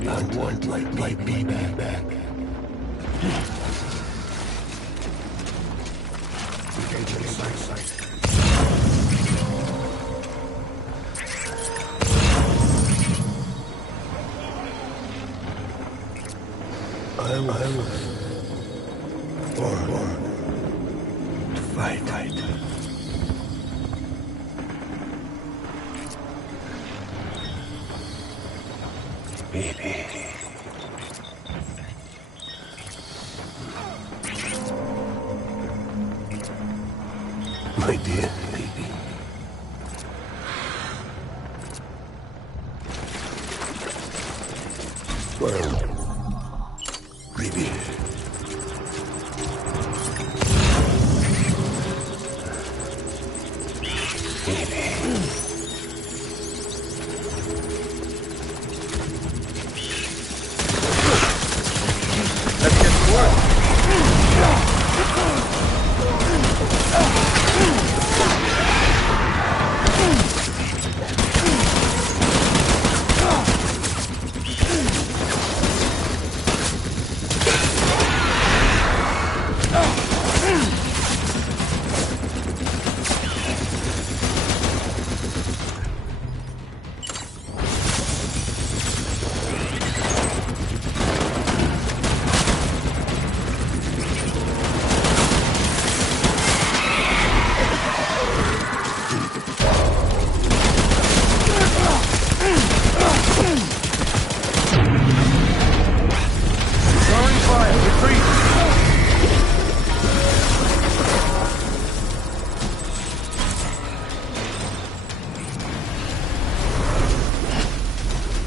I want my baby back. Engaging sight. I'm born to fight. Baby. My dear baby. Well, baby. Let's get to work.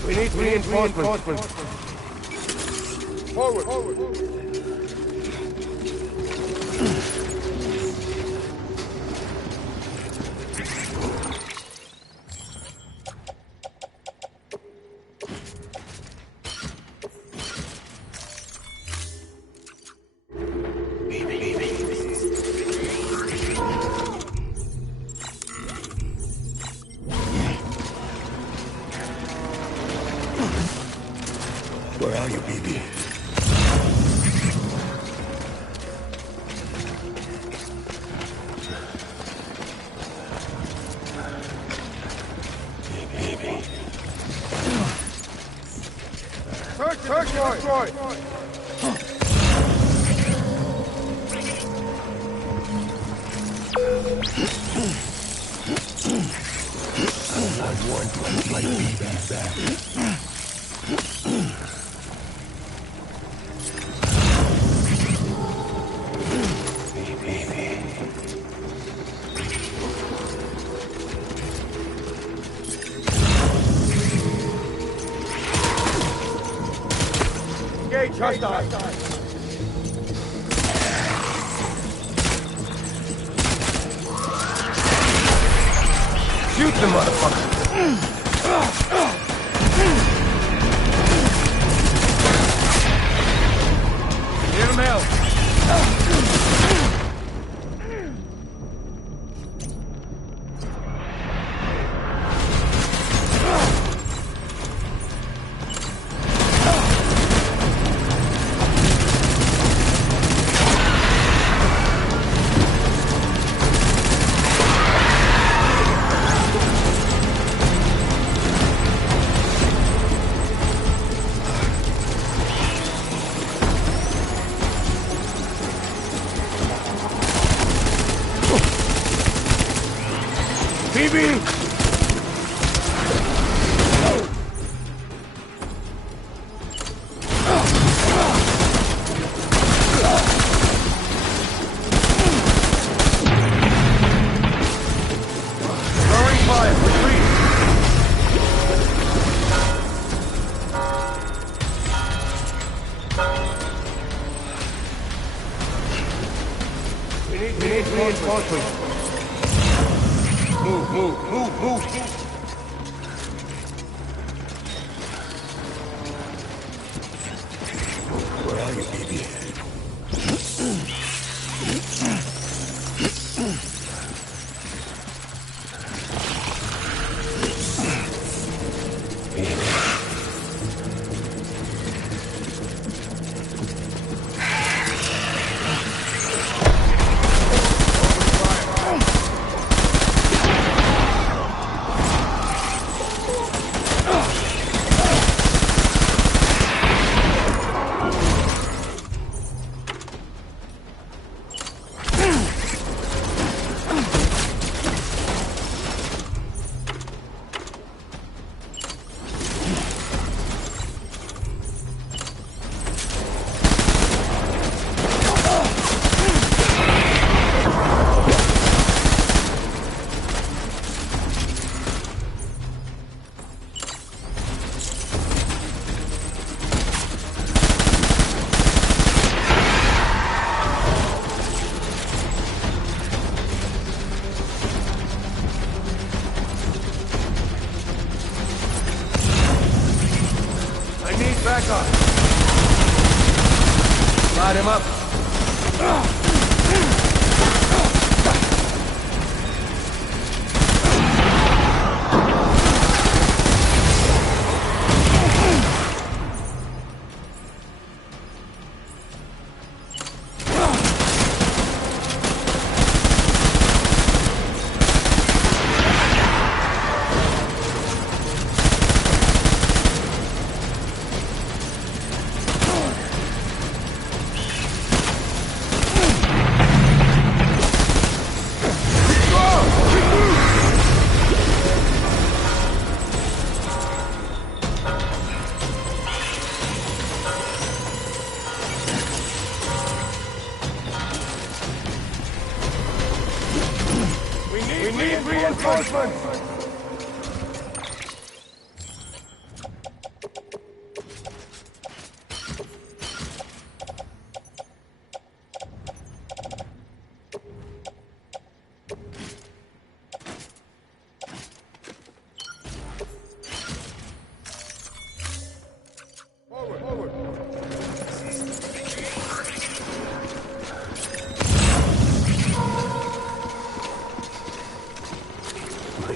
We need reinforcements. Forward. Where are you, baby? Baby. Search, Roy. I want my baby back. Engage, hostile. Shoot the motherfucker! Get him out. Baby! Throwing fire. Retreat. We need reinforcements. Move. Where are you, baby? back up. Light him up. We need reinforcements! My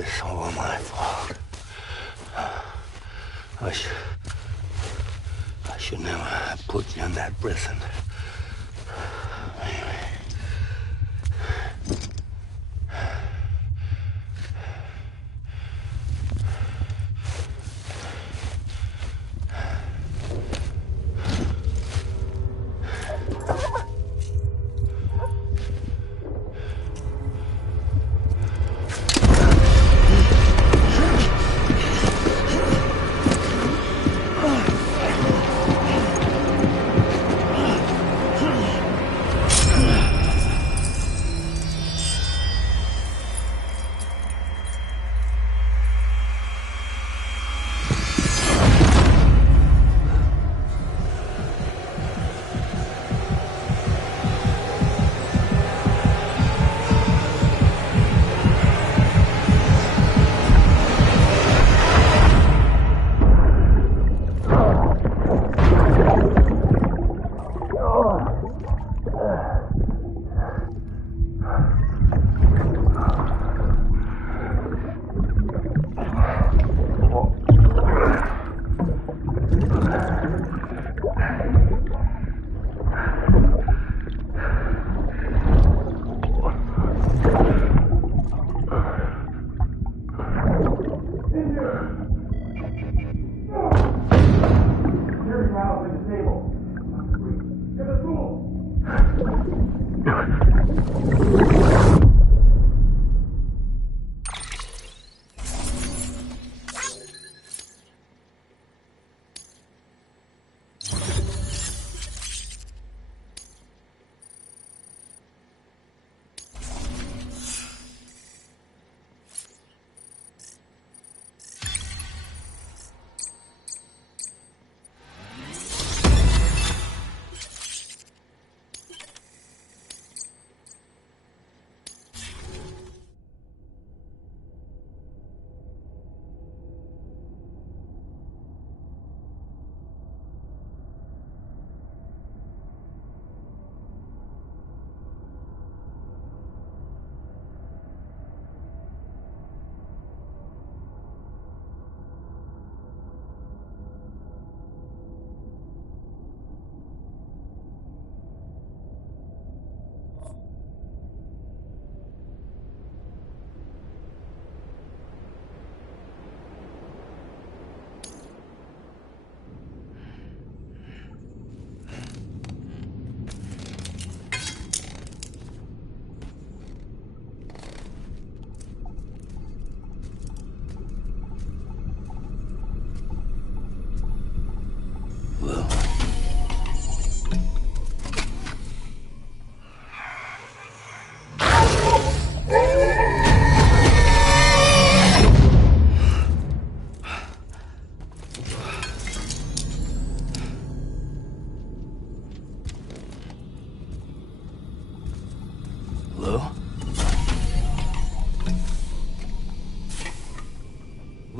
It's all my fault. I should never have put you in that prison. Anyway.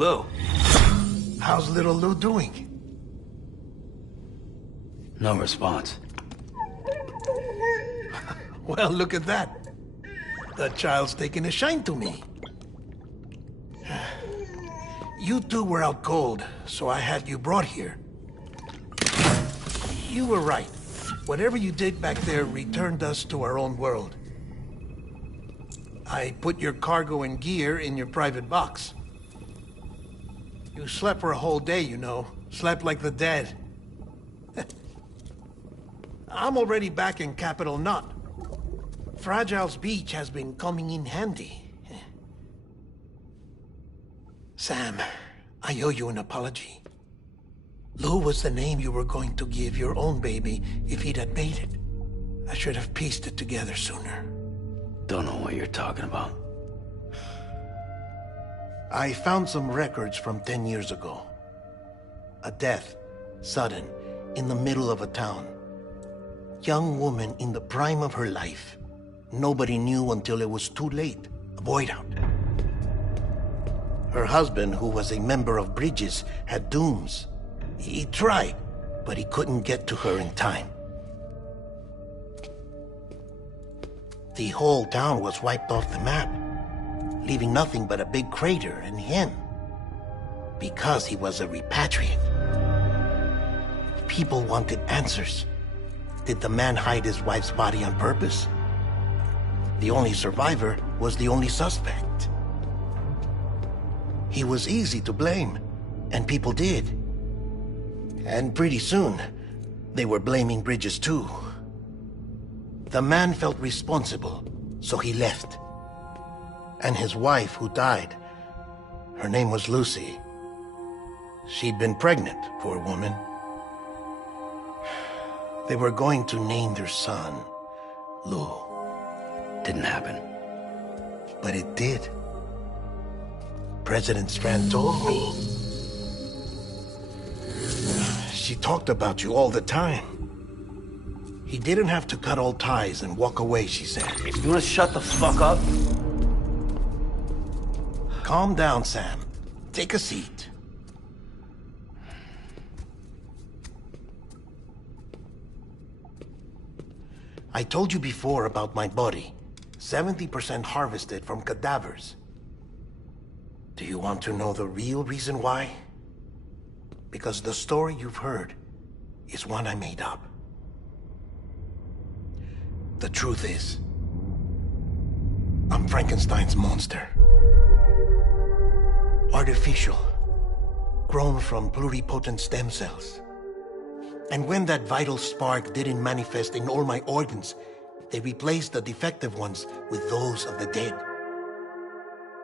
Lou. How's little Lou doing? No response. Well, look at that. The child's taking a shine to me. You two were out cold, so I had you brought here. You were right. Whatever you did back there returned us to our own world. I put your cargo and gear in your private box. You slept for a whole day, you know. Slept like the dead. I'm already back in Capital Knot. Fragile's beach has been coming in handy. Sam, I owe you an apology. Lou was the name you were going to give your own baby if he'd had made it. I should have pieced it together sooner. Don't know what you're talking about. I found some records from 10 years ago. A death, sudden, in the middle of a town. Young woman in the prime of her life. Nobody knew until it was too late. A void out. Her husband, who was a member of Bridges, had dooms. He tried, but he couldn't get to her in time. The whole town was wiped off the map. leaving nothing but a big crater and him. Because he was a repatriate. People wanted answers. Did the man hide his wife's body on purpose? The only survivor was the only suspect. He was easy to blame, and people did. And pretty soon, they were blaming Bridges too. The man felt responsible, so he left. And his wife, who died, her name was Lucy. She'd been pregnant, poor woman. They were going to name their son Lou. Didn't happen. But it did. President Strand told me. She talked about you all the time. He didn't have to cut all ties and walk away, she said. You wanna shut the fuck up? Calm down, Sam. Take a seat. I told you before about my body. 70% harvested from cadavers. Do you want to know the real reason why? Because the story you've heard is one I made up. The truth is, I'm Frankenstein's monster. Artificial, grown from pluripotent stem cells. And when that vital spark didn't manifest in all my organs, they replaced the defective ones with those of the dead.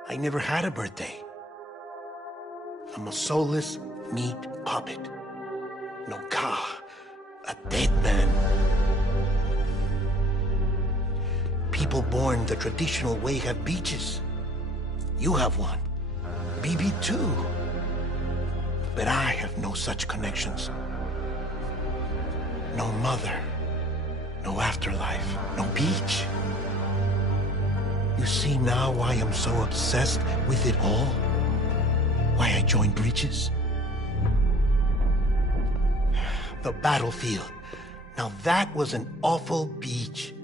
I never had a birthday. I'm a soulless meat puppet. No ka, a dead man. People born the traditional way have beaches. You have one. BB too. But I have no such connections. No mother, no afterlife, no beach. You see now why I'm so obsessed with it all? Why I joined Bridges? The battlefield. Now that was an awful beach.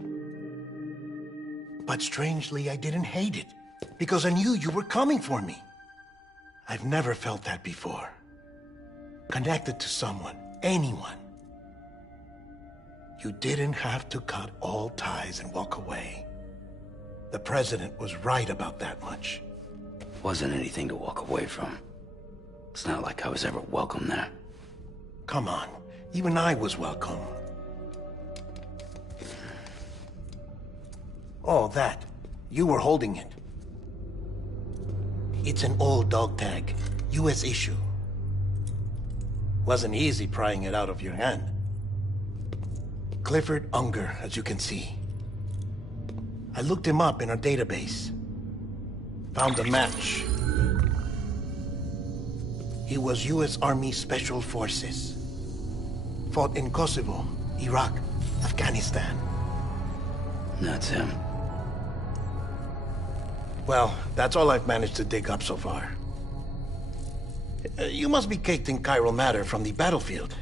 But strangely, I didn't hate it, because I knew you were coming for me. I've never felt that before. Connected to someone, anyone. You didn't have to cut all ties and walk away. The president was right about that much. Wasn't anything to walk away from. It's not like I was ever welcome there. Come on, even I was welcome. Oh, that. You were holding it. It's an old dog tag, US issue. Wasn't easy prying it out of your hand. Clifford Unger, as you can see. I looked him up in our database. Found a match. He was US Army Special Forces. Fought in Kosovo, Iraq, Afghanistan. That's him. Well, that's all I've managed to dig up so far. You must be caked in chiral matter from the battlefield.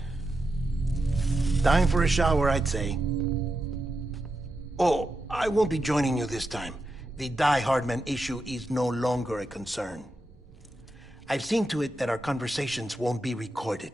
Time for a shower, I'd say. Oh, I won't be joining you this time. The Die Hardman issue is no longer a concern. I've seen to it that our conversations won't be recorded.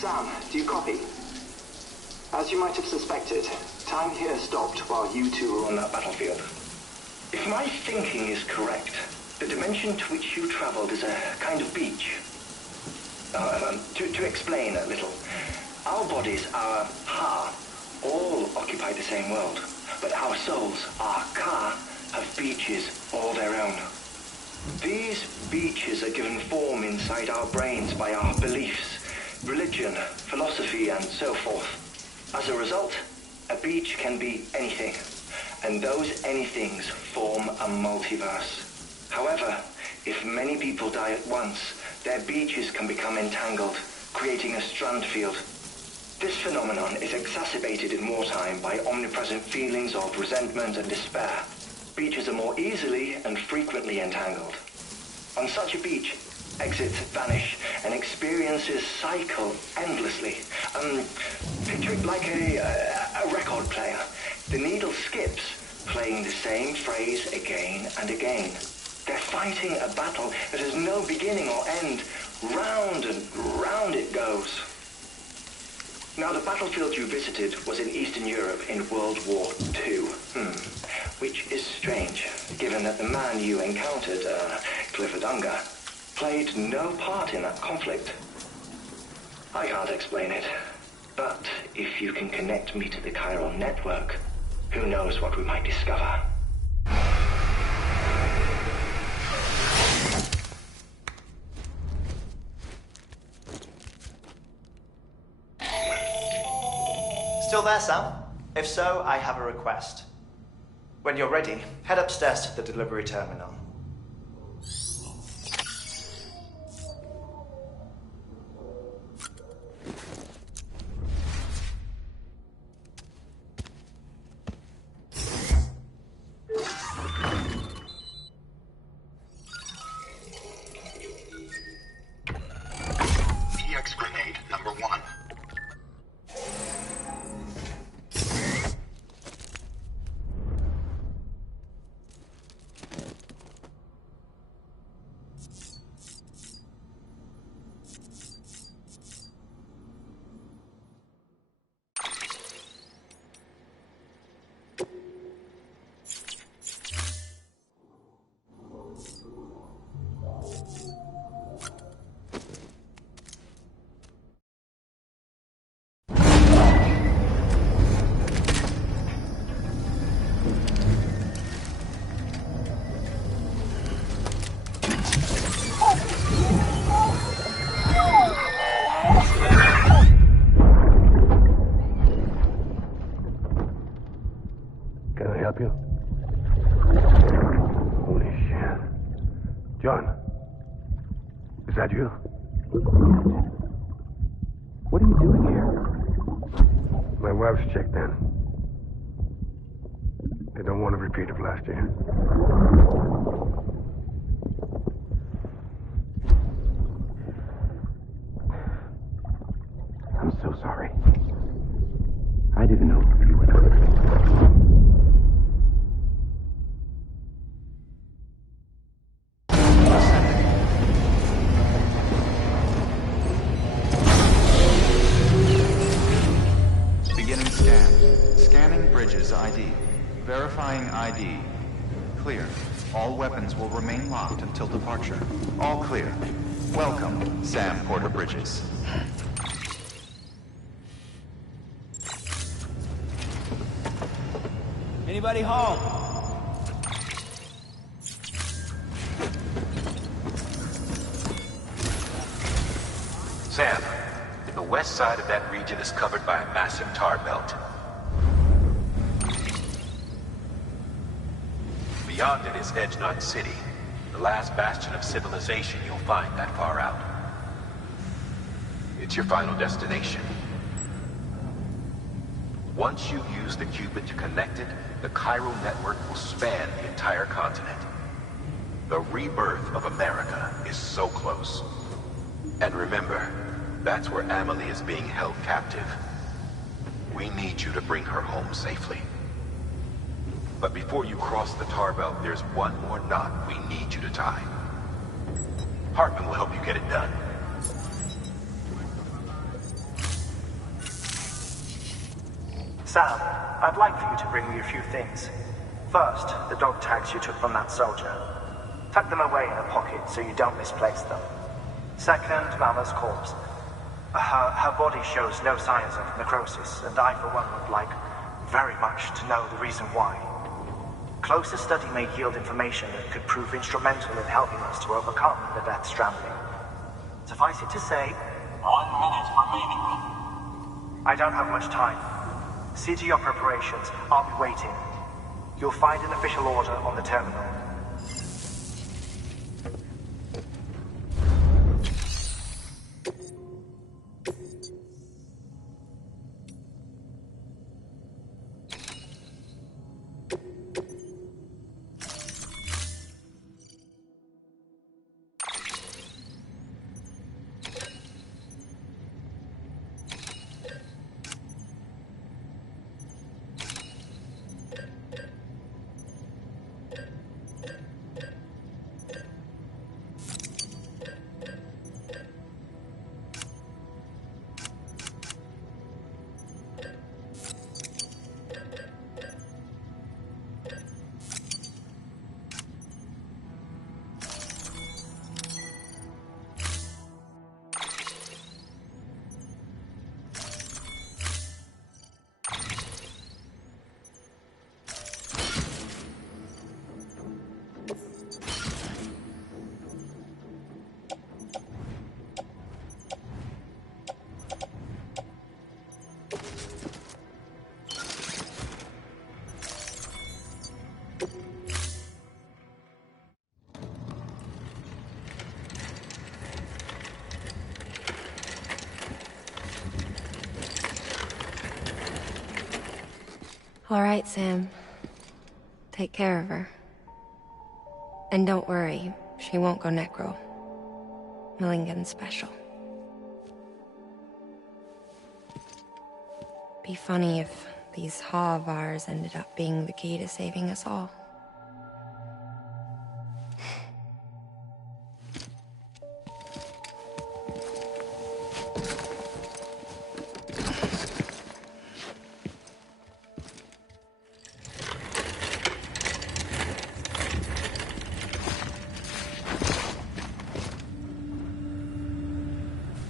Sam, do you copy? As you might have suspected, time here stopped while you two were on that battlefield. If my thinking is correct, The dimension to which you traveled is a kind of beach. To explain a little, our bodies, our ha, all occupy the same world, but our souls, our ka, have beaches all their own. These beaches are given form inside our brains by our beliefs, religion, philosophy, and so forth. As a result, a beach can be anything, and those anythings form a multiverse. However, if many people die at once, their beaches can become entangled, creating a strand field. This phenomenon is exacerbated in wartime by omnipresent feelings of resentment and despair. Beaches are more easily and frequently entangled. On such a beach, exits vanish and experiences cycle endlessly. Picture it like a record player. The needle skips, playing the same phrase again and again. They're fighting a battle that has no beginning or end. Round and round it goes. Now, the battlefield you visited was in Eastern Europe in World War II. Which is strange, given that the man you encountered, Clifford Unger, played no part in that conflict. I can't explain it, but if you can connect me to the chiral network, who knows what we might discover. Still there, Sam? If so, I have a request. When you're ready, head upstairs to the delivery terminal. EX grenade number 1. Help you? Holy shit. John, is that you? What are you doing here? My wife's checked in. They don't want a repeat of last year. I'm so sorry. I didn't know you were coming. ID. Verifying ID. Clear. All weapons will remain locked until departure. All clear. Welcome, Sam Porter Bridges. Anybody home? Sam, the west side of that region is covered by a massive tar belt. Beyond it is Edgenut City, the last bastion of civilization you'll find that far out. It's your final destination. Once you use the Cubit to connect it, the chiral network will span the entire continent. The rebirth of America is so close. And remember, that's where Amelie is being held captive. We need you to bring her home safely. But before you cross the tar belt, there's one more knot we need you to tie. Hartman will help you get it done. Sam, I'd like for you to bring me a few things. First, the dog tags you took from that soldier. Tuck them away in a pocket so you don't misplace them. Second, Mama's corpse. Her body shows no signs of necrosis, and I, for one, would like very much to know the reason why. Closer study may yield information that could prove instrumental in helping us to overcome the Death Stranding. Suffice it to say, 1 minute remaining. I don't have much time. See to your preparations. I'll be waiting. You'll find an official order on the terminal. All right, Sam. Take care of her. And don't worry, she won't go necro. Millingen's special. Be funny if these Ha of ours ended up being the key to saving us all.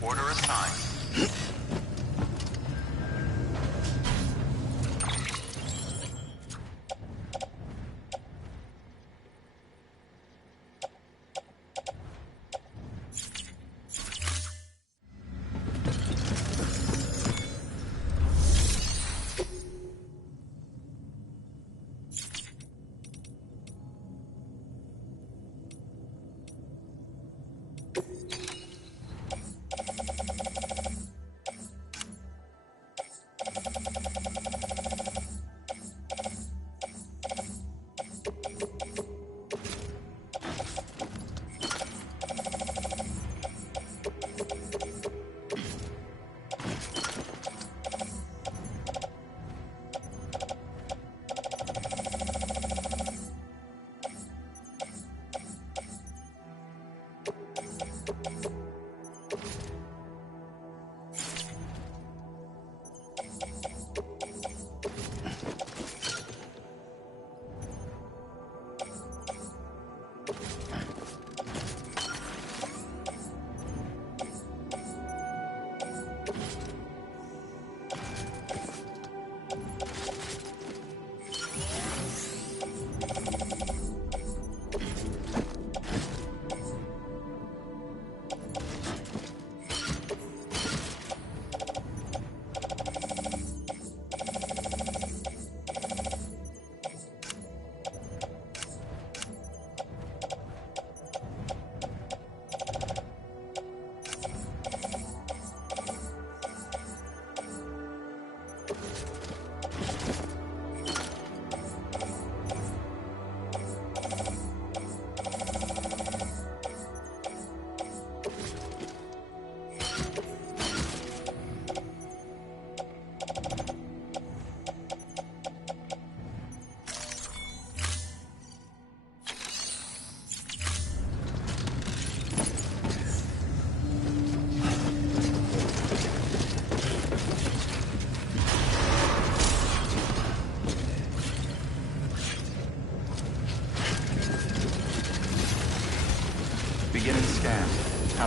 Order assigned.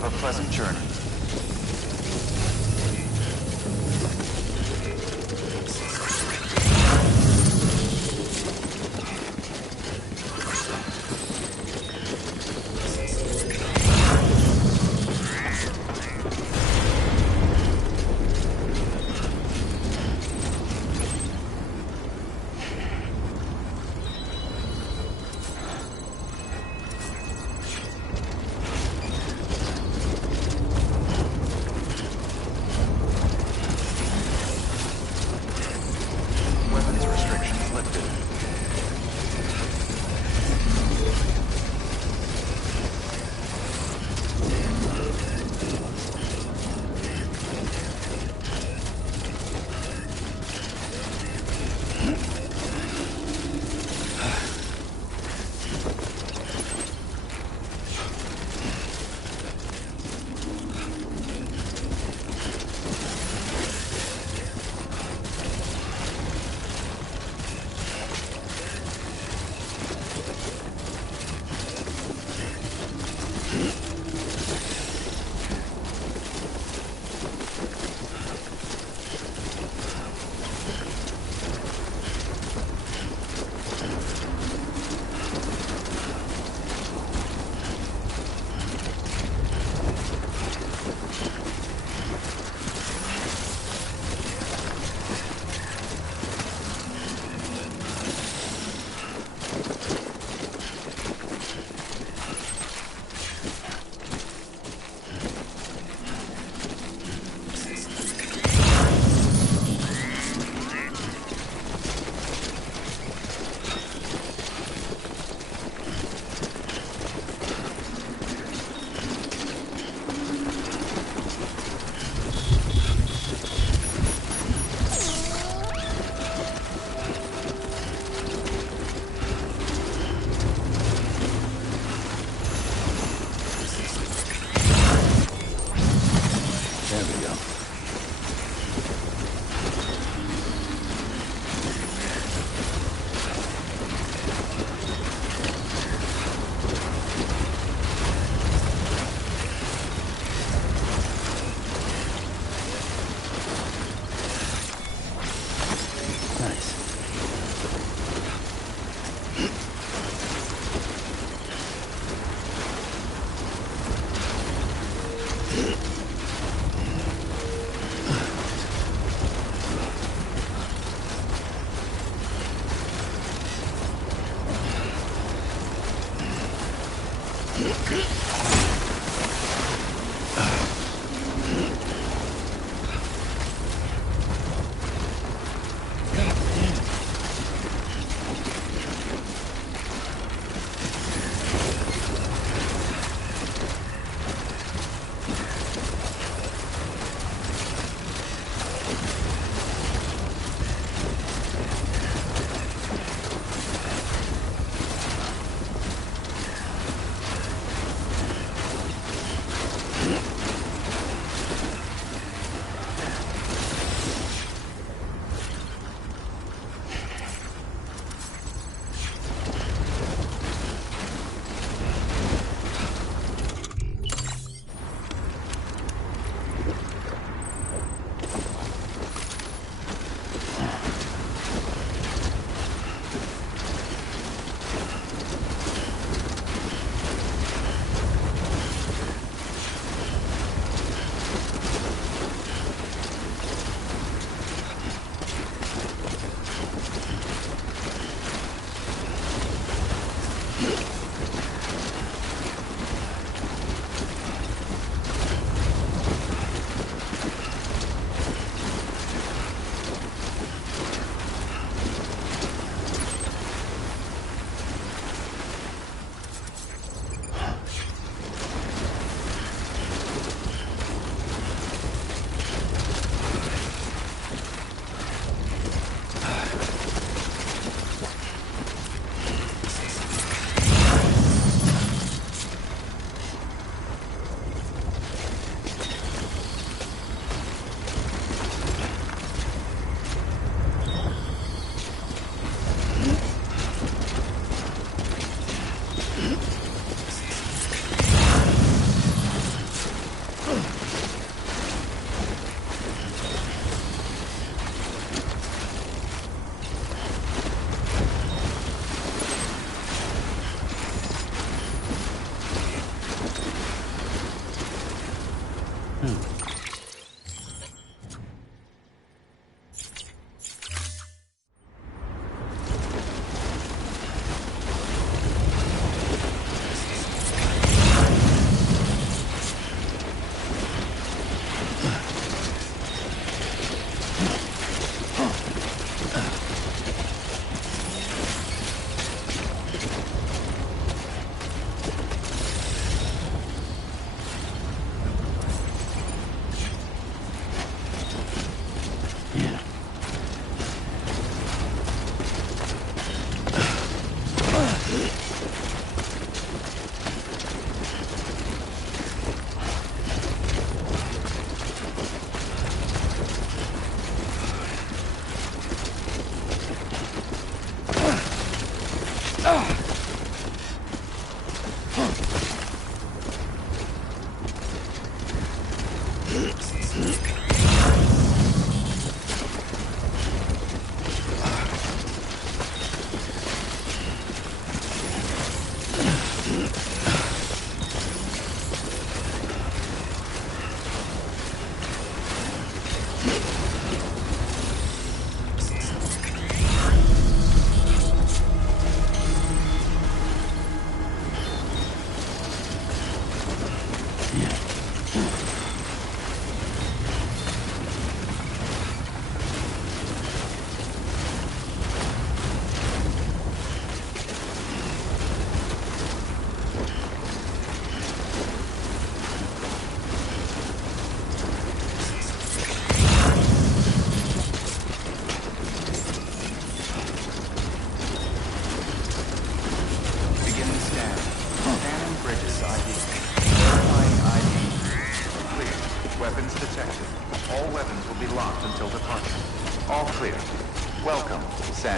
Have a pleasant journey.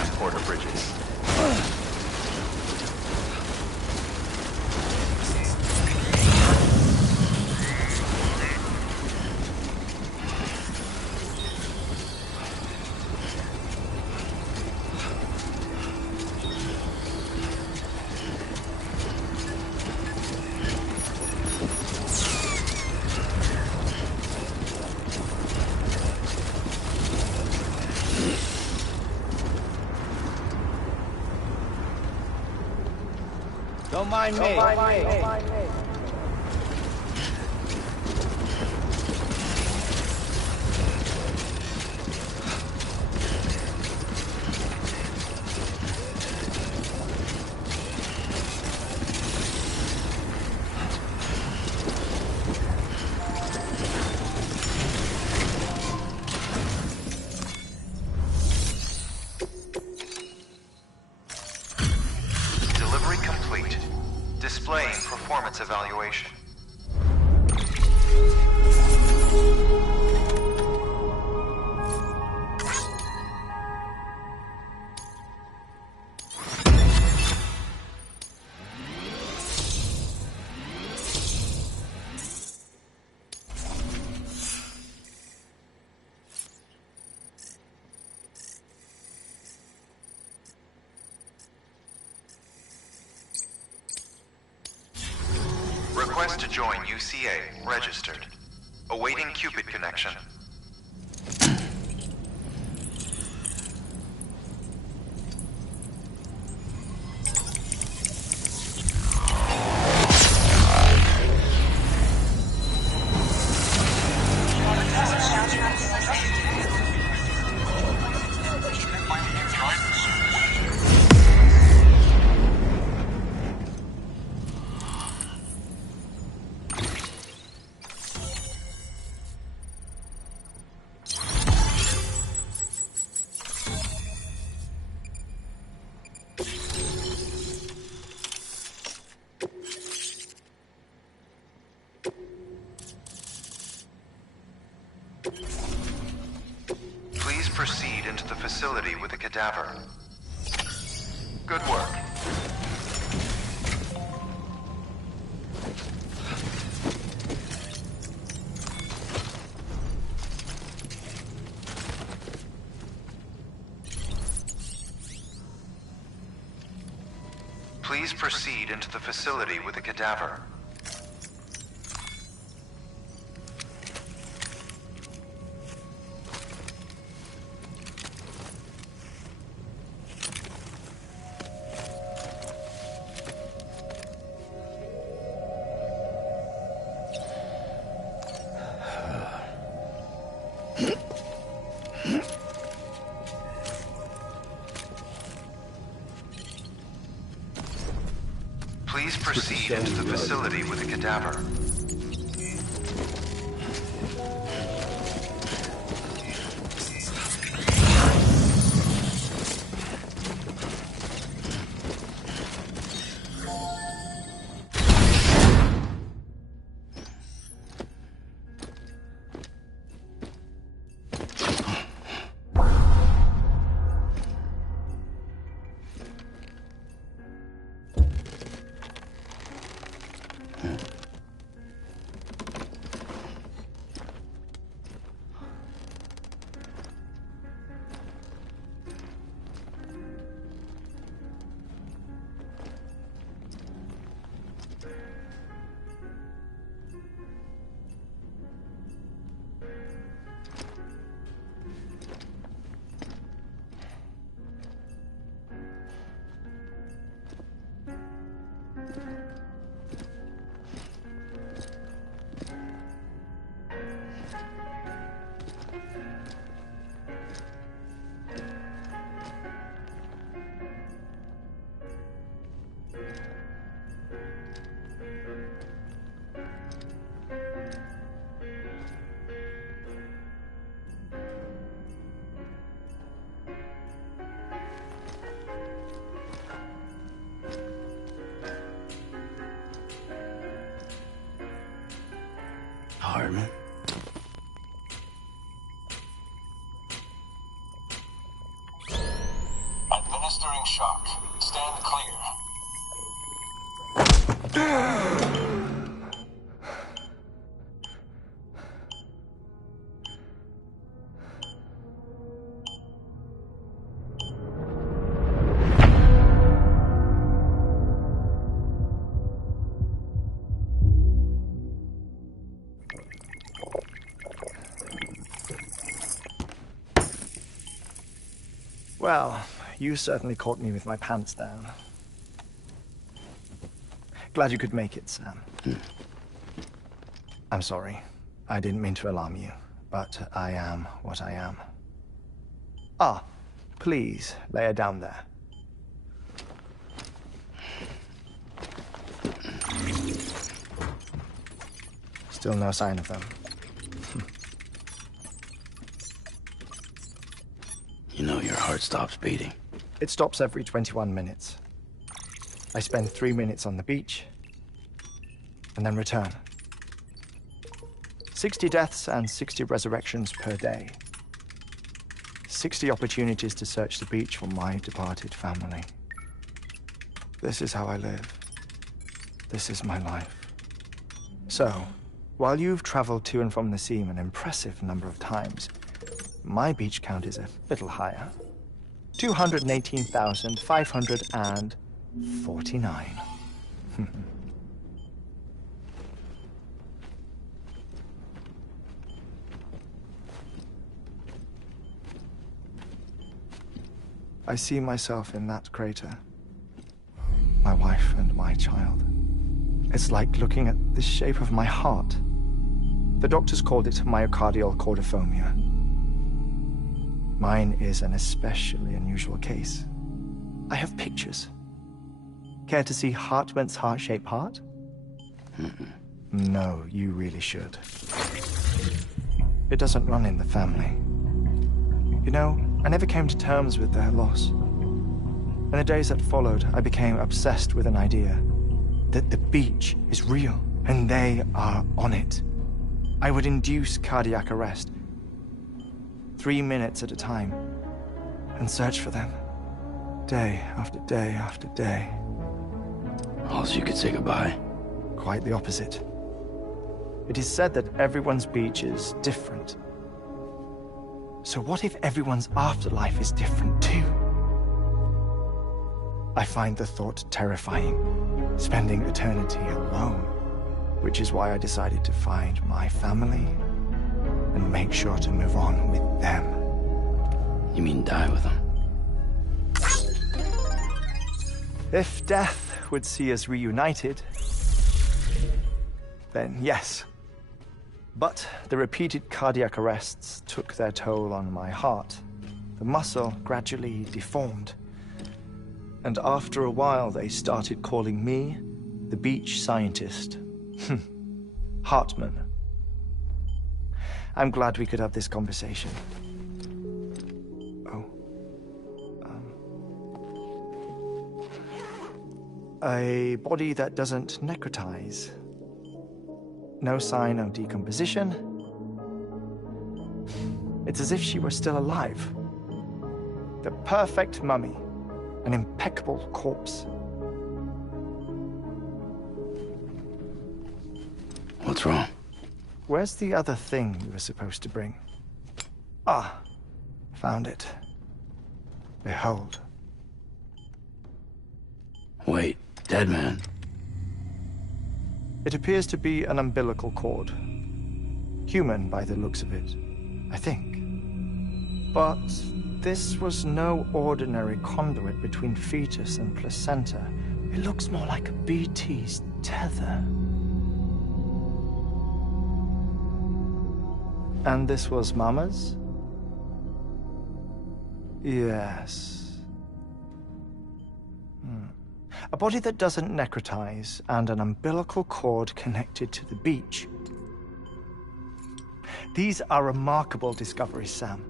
transporter bridges. Don't mind me. Delivery complete. Displaying performance evaluation. Request to join UCA. Registered. Awaiting Cupid connection. Please proceed into the facility with the cadaver. Good work. Please proceed into the facility with the cadaver. Please proceed into the facility with the cadaver. shock. Stand clear. Well, you certainly caught me with my pants down. Glad you could make it, Sam. I'm sorry. I didn't mean to alarm you, but I am what I am. Ah, please, lay her down there. Still no sign of them. You know your heart stops beating. It stops every 21 minutes. I spend 3 minutes on the beach, and then return. 60 deaths and 60 resurrections per day. 60 opportunities to search the beach for my departed family. This is how I live. This is my life. So, while you've traveled to and from the sea an impressive number of times, my beach count is a little higher. 218,549. I see myself in that crater. My wife and my child. It's like looking at the shape of my heart. The doctors called it myocardial chordophobia. Mine is an especially unusual case. I have pictures. Care to see Hartman's heart-shaped heart? No, you really should. It doesn't run in the family. You know, I never came to terms with their loss. In the days that followed, I became obsessed with an idea that the beach is real, and they are on it. I would induce cardiac arrest, 3 minutes at a time, and search for them, day after day after day. Also, you could say goodbye. Quite the opposite. It is said that everyone's beach is different. So what if everyone's afterlife is different too? I find the thought terrifying, spending eternity alone, which is why I decided to find my family and make sure to move on with them. You mean die with them? If death would see us reunited, then yes. But the repeated cardiac arrests took their toll on my heart. The muscle gradually deformed. And after a while, they started calling me the beach scientist. Hartman. I'm glad we could have this conversation. Oh. A body that doesn't necrotize. No sign of decomposition. It's as if she were still alive. The perfect mummy. An impeccable corpse. What's wrong? Where's the other thing you were supposed to bring? Ah, found it. Behold. Wait, dead man? It appears to be an umbilical cord. Human by the looks of it, I think. But this was no ordinary conduit between fetus and placenta. It looks more like a BT's tether. And this was Mama's? Yes. A body that doesn't necrotize, and an umbilical cord connected to the beach. These are remarkable discoveries, Sam.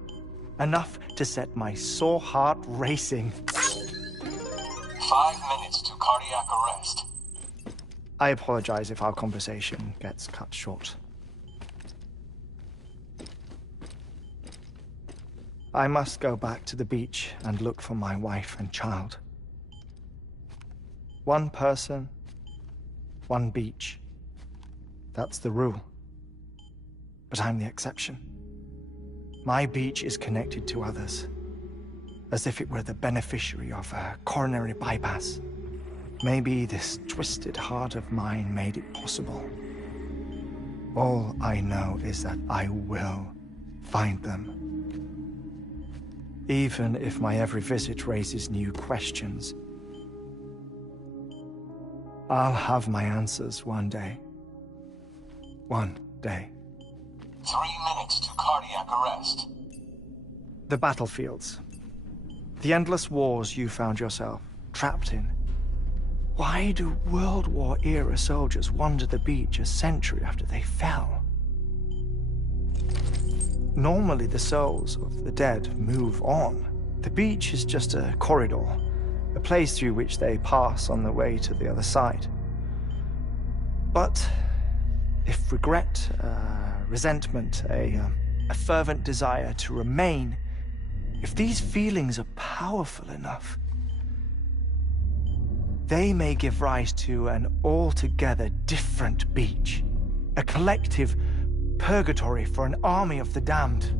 Enough to set my sore heart racing. 5 minutes to cardiac arrest. I apologize if our conversation gets cut short. I must go back to the beach and look for my wife and child. One person, one beach. That's the rule. But I'm the exception. My beach is connected to others, as if it were the beneficiary of a coronary bypass. Maybe this twisted heart of mine made it possible. All I know is that I will find them. Even if my every visit raises new questions, I'll have my answers one day. One day. 3 minutes to cardiac arrest. The battlefields. The endless wars you found yourself trapped in. Why do World War-era soldiers wander the beach a century after they fell? Normally, the souls of the dead move on. The beach is just a corridor, a place through which they pass on the way to the other side. But if regret, resentment, a fervent desire to remain, if these feelings are powerful enough, they may give rise to an altogether different beach, a collective purgatory for an army of the damned.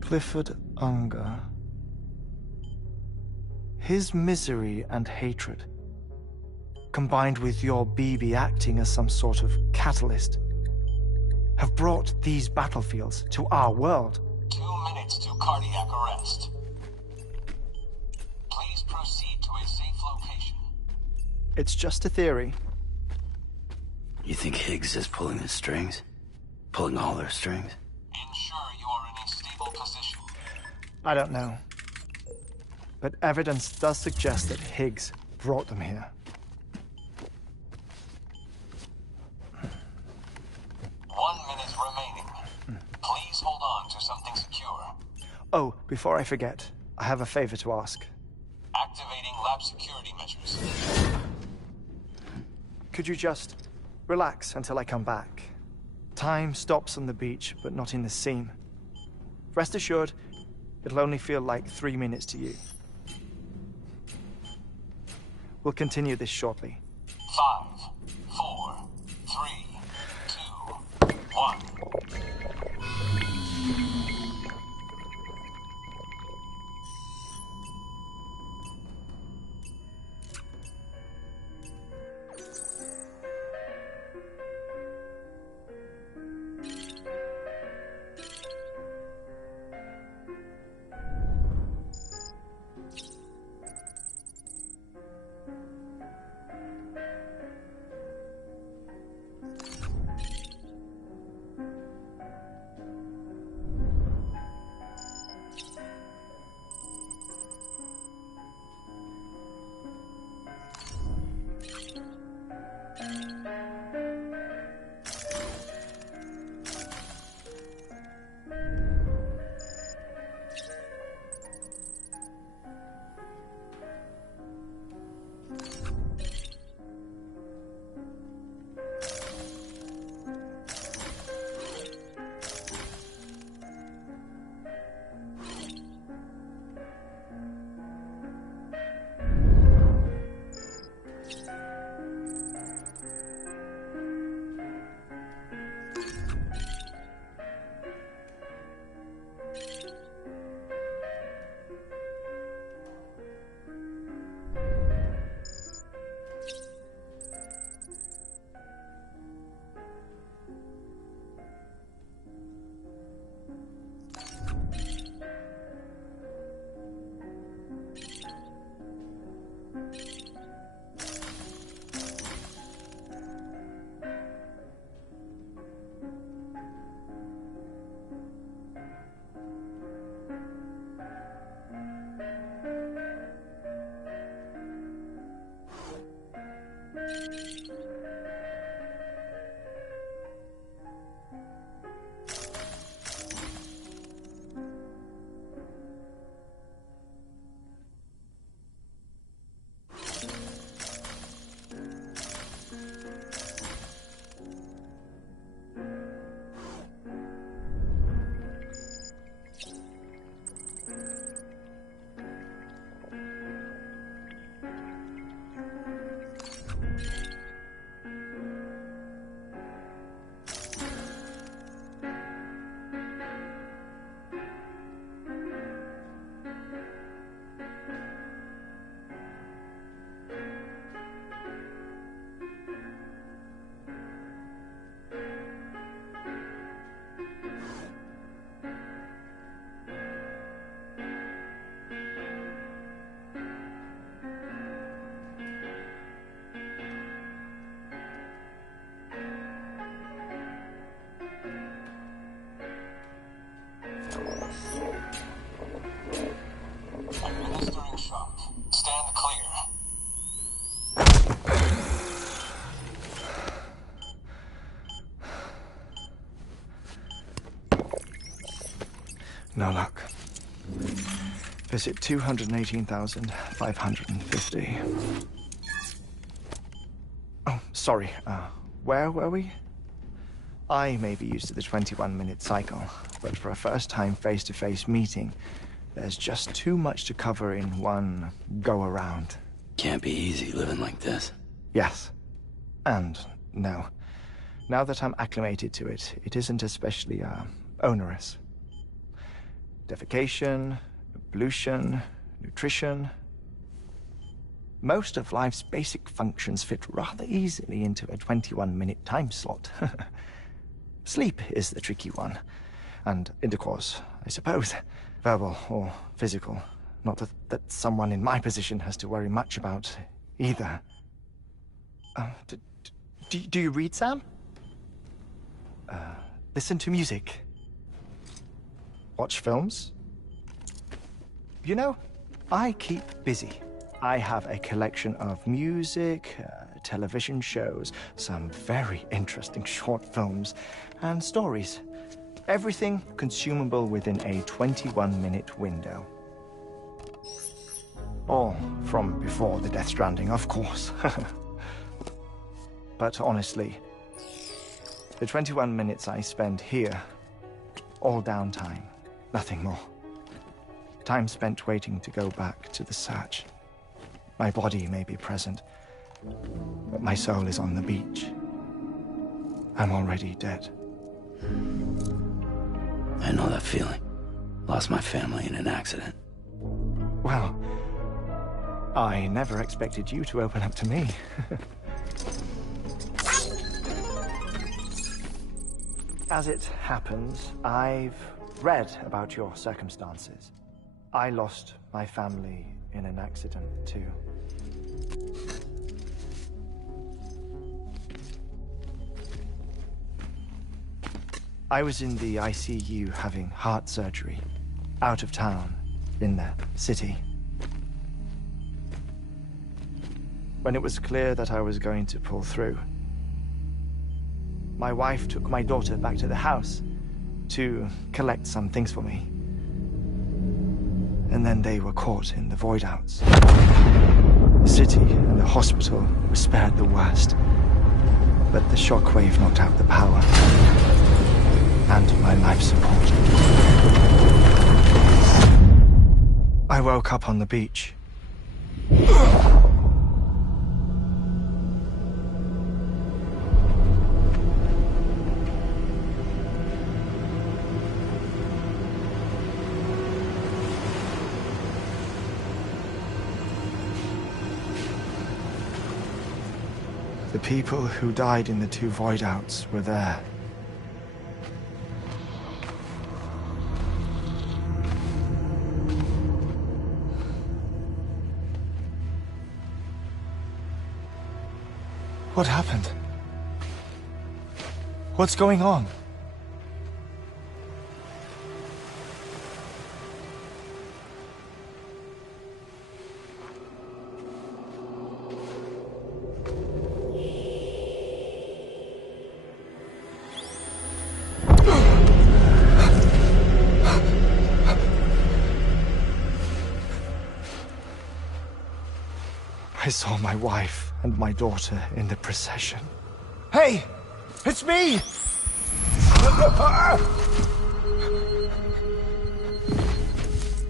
Clifford Unger. His misery and hatred, combined with your BB acting as some sort of catalyst, have brought these battlefields to our world. 2 minutes to cardiac arrest. Please proceed to a safe location. It's just a theory. You think Higgs is pulling the strings? Pulling all their strings? Ensure you are in a stable position. I don't know. But evidence does suggest that Higgs brought them here. 1 minute remaining. Please hold on to something secure. Oh, before I forget, I have a favor to ask. Activating lab security measures. Could you just relax until I come back? Time stops on the beach, but not in the scene. Rest assured, it'll only feel like 3 minutes to you. We'll continue this shortly. 5, 4, 3, 2, 1. No luck. Visit 218,550. Oh, sorry. Where were we? I may be used to the 21-minute cycle, but for a first-time face-to-face meeting, there's just too much to cover in one go-around. Can't be easy living like this. Yes. And no. Now that I'm acclimated to it, it isn't especially, onerous. Defecation, pollution, nutrition. Most of life's basic functions fit rather easily into a 21-minute time slot. Sleep is the tricky one. And intercourse, I suppose. Verbal or physical. Not that someone in my position has to worry much about either. Do you read, Sam? Listen to music. Watch films? You know, I keep busy. I have a collection of music, television shows, some very interesting short films, and stories. Everything consumable within a 21-minute window. All from before the Death Stranding, of course. But honestly, the 21 minutes I spend here, all downtime, nothing more. Time spent waiting to go back to the search. My body may be present, but my soul is on the beach. I'm already dead. I know that feeling. Lost my family in an accident. Well, I never expected you to open up to me. As it happens, I've read about your circumstances. I lost my family in an accident, too. I was in the ICU having heart surgery, out of town, in the city. When it was clear that I was going to pull through, my wife took my daughter back to the house to collect some things for me. And then they were caught in the void-outs. The city and the hospital were spared the worst, but the shockwave knocked out the power and my life support. I woke up on the beach. The people who died in the two void-outs were there. What happened? What's going on? I saw my wife and my daughter in the procession. Hey! It's me!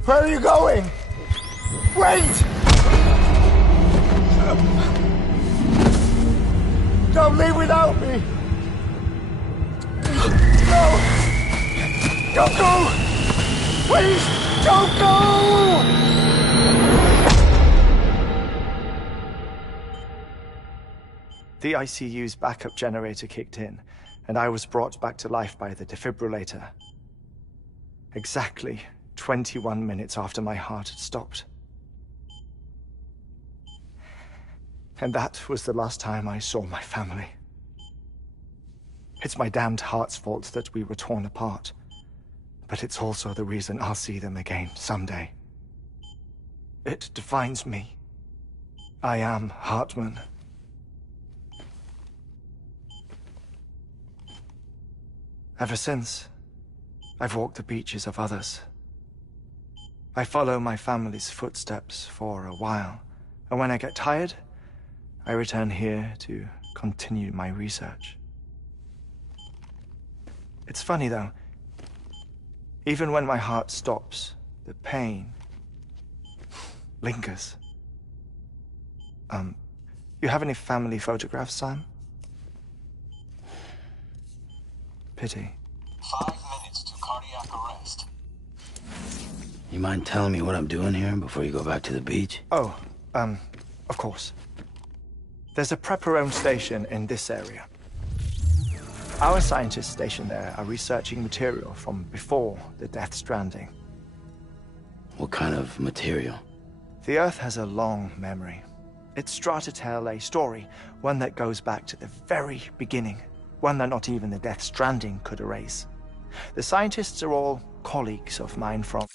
Where are you going? Wait! Don't leave without me! No! Don't go! Please, don't go! The ICU's backup generator kicked in, and I was brought back to life by the defibrillator. Exactly 21 minutes after my heart had stopped. And that was the last time I saw my family. It's my damned heart's fault that we were torn apart, but it's also the reason I'll see them again someday. It defines me. I am Hartman. Ever since, I've walked the beaches of others I follow my family's footsteps for a while, and when I get tired, I return here to continue my research. It's funny, though. Even when my heart stops, the pain lingers. You have any family photographs, Sam? Pity. 5 minutes to cardiac arrest. You mind telling me what I'm doing here before you go back to the beach? Oh, of course. There's a Prepperone station in this area. Our scientists stationed there are researching material from before the Death Stranding. What kind of material? The Earth has a long memory. It's trying to tell a story, one that goes back to the very beginning, one that not even the Death Stranding could erase. The scientists are all colleagues of mine from